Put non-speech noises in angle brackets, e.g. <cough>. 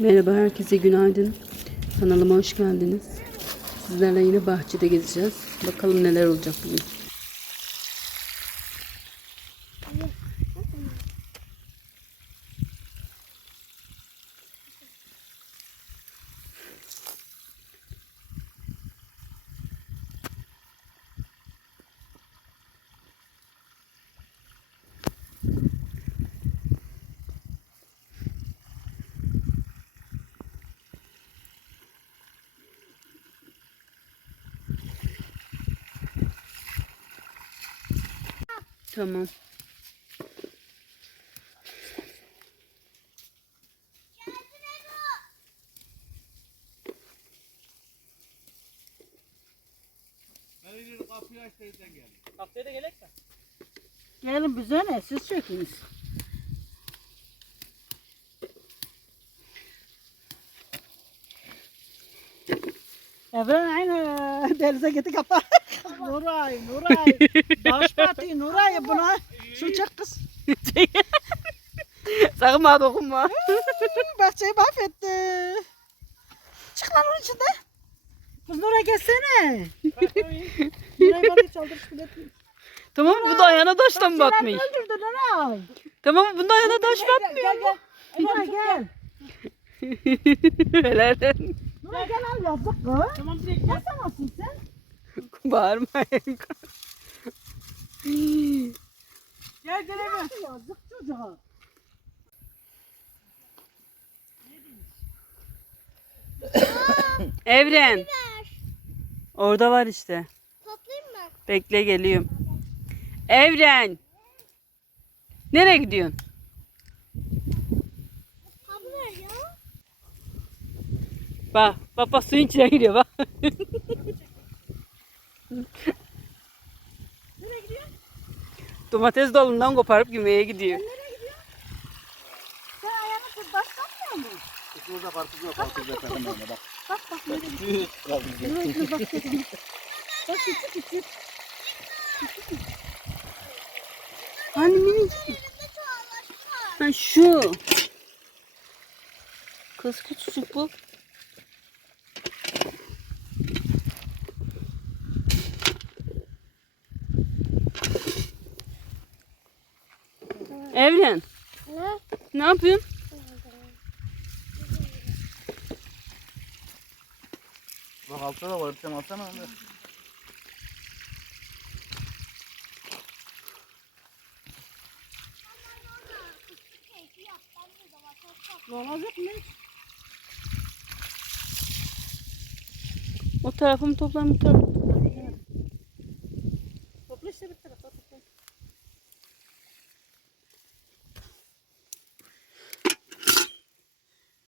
Merhaba herkese günaydın. Kanalıma hoş geldiniz. Sizlerle yine bahçede gezeceğiz. Bakalım neler olacak bugün. Tamam. Haftaya da gelek mi? Gelin bize ne? Siz çekiniz. Evren aynı <laughs> denize gitti kapat. Nuray, Nuray. <laughs> Su çek kız. <laughs> Sakın bana dokunma. Bahçeyi mahvetti. Çık lan onun içinde. Kız Nuray gelsene. Nuray bana çaldırış bile etmiyor. tamam bu da ayağına taştan batmış. Bahçeler öldürdü Nuray. Tamam bunda ayağına taş Gel, batmıyor. Gel gel. Nuray gel. Helal. Nuray gel al yazık kız. Tamam direkt Ne sanasın sen? Bağırmayın. <laughs> gel gel hemen. Yazık çocuğa. <coughs> Evren. Orada var işte. Toplayayım mı? Bekle geliyorum. Evren. Nereye gidiyorsun? Abla ya. Bak, bak bak suyun içine gidiyor bak. Nereye gidiyor? Domates dalından koparıp gümeye gidiyor. Nereye gidiyor? Sen ayağını tut başlatmıyor mu? Burada farkı yok artık zaten hemen bak. Bak bak nereye gidiyor. Nuray kız bak dedim. <laughs> Bak küçük küçük. Hani minicik. Ha şu. Kız küçücük bu. Evren, Ne? ne yapıyorsun? Bak altta da var sen alsana olacak ne? O tarafımı toplam bu tarafı.